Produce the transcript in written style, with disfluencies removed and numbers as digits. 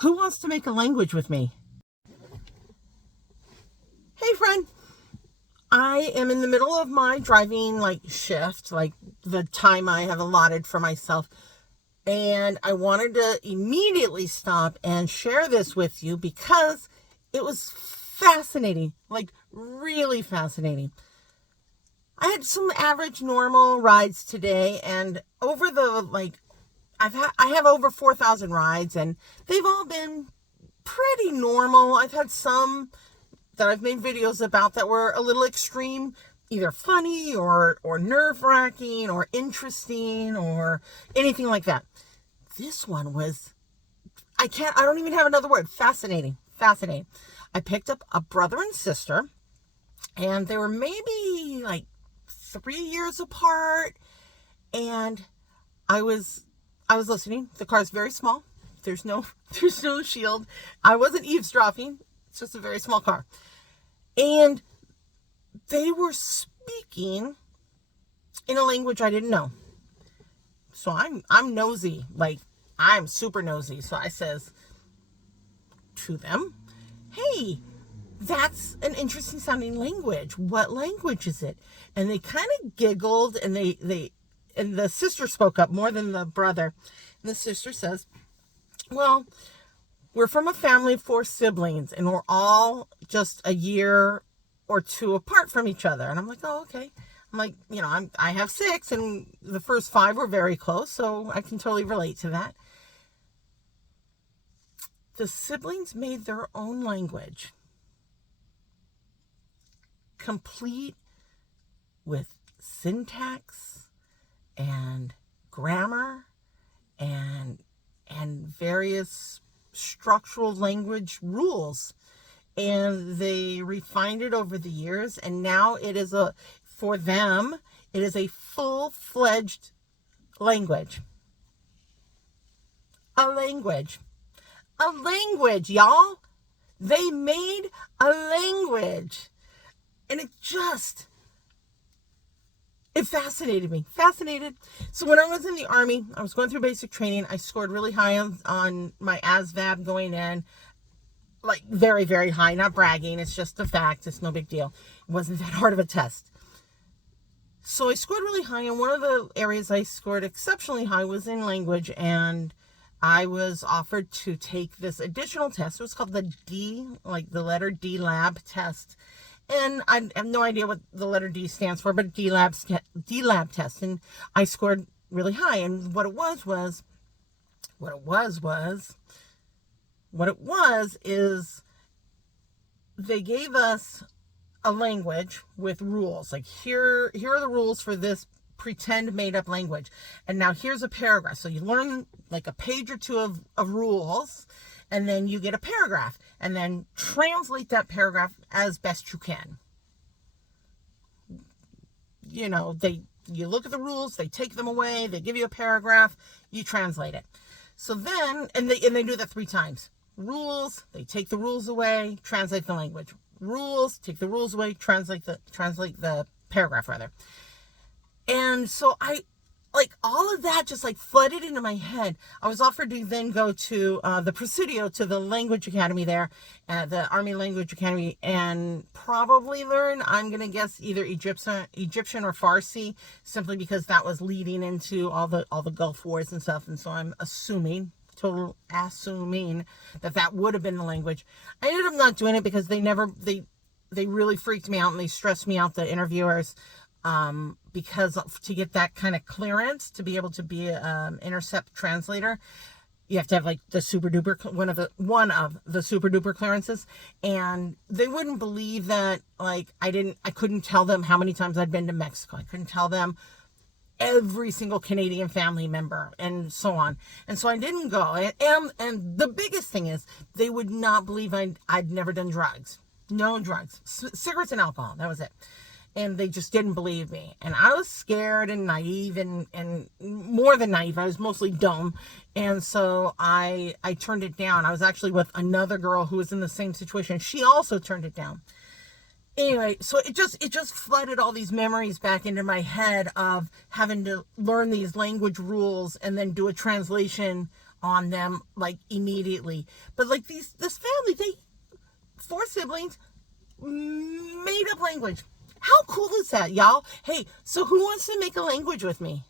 Who wants to make a language with me? Hey, friend. I am in the middle of my driving shift, like the time I have allotted for myself. And I wanted to immediately stop and share this with you because it was fascinating, like really fascinating. I had some average normal rides today, and over the I have over 4,000 rides, and they've all been pretty normal. I've had some that I've made videos about that were a little extreme, either funny or nerve-wracking or interesting or anything like that. This one was, I don't even have another word, fascinating. I picked up a brother and sister, and they were maybe 3 years apart, and I was listening. The car's very small. There's no shield. I wasn't eavesdropping. It's just a very small car. And they were speaking in a language I didn't know. So I'm nosy. I'm super nosy. So I says to them, "Hey, that's an interesting sounding language. What language is it?" And they kind of giggled, and and the sister spoke up more than the brother. And the sister says, "Well, we're from a family of 4 siblings, and we're all just a year or 2 apart from each other." And I'm like, "Oh, okay." I'm like, I have 6, and the first 5 were very close, so I can totally relate to that. The siblings made their own language, complete with syntax and grammar and various structural language rules. And they refined it over the years, and now for them, it is a full-fledged language. A language, y'all. They made a language. And it fascinated me. So when I was in the Army, I was going through basic training. I scored really high on my ASVAB going in. Very, very high. Not bragging. It's just a fact. It's no big deal. It wasn't that hard of a test. So I scored really high, and one of the areas I scored exceptionally high was in language, and I was offered to take this additional test. It was called the D, the letter D lab test. And I have no idea what the letter D stands for, but D lab test. And I scored really high. And what it was is they gave us a language with rules. Here are the rules for this pretend made up language. And now here's a paragraph. So you learn a page or 2 of rules, and then you get a paragraph, and then translate that paragraph as best you can. You look at the rules, they take them away, they give you a paragraph, you translate it. So then, and they do that 3 times. Rules, they take the rules away, translate the language. Rules, take the rules away, translate the paragraph rather. And so all of that just flooded into my head. I was offered to then go to the Presidio, to the language academy there, the Army Language Academy, and probably learn, I'm going to guess, either Egyptian or Farsi, simply because that was leading into all the Gulf Wars and stuff. And so I'm assuming that would have been the language. I ended up not doing it because they really freaked me out, and they stressed me out, the interviewers, because to get that kind of clearance to be able to be an intercept translator, you have to have the super duper, one of the super duper clearances. And they wouldn't believe that I couldn't tell them how many times I'd been to Mexico. I couldn't tell them every single Canadian family member, and so on. And so I didn't go. And the biggest thing is, they would not believe I'd never done drugs. No drugs. Cigarettes and alcohol. That was it. And they just didn't believe me. And I was scared and naive, and more than naive. I was mostly dumb. And so I turned it down. I was actually with another girl who was in the same situation. She also turned it down. Anyway, so it just flooded all these memories back into my head of having to learn these language rules and then do a translation on them like immediately. But like this family, they 4 siblings made up language. How cool is that, y'all? Hey, so who wants to make a language with me?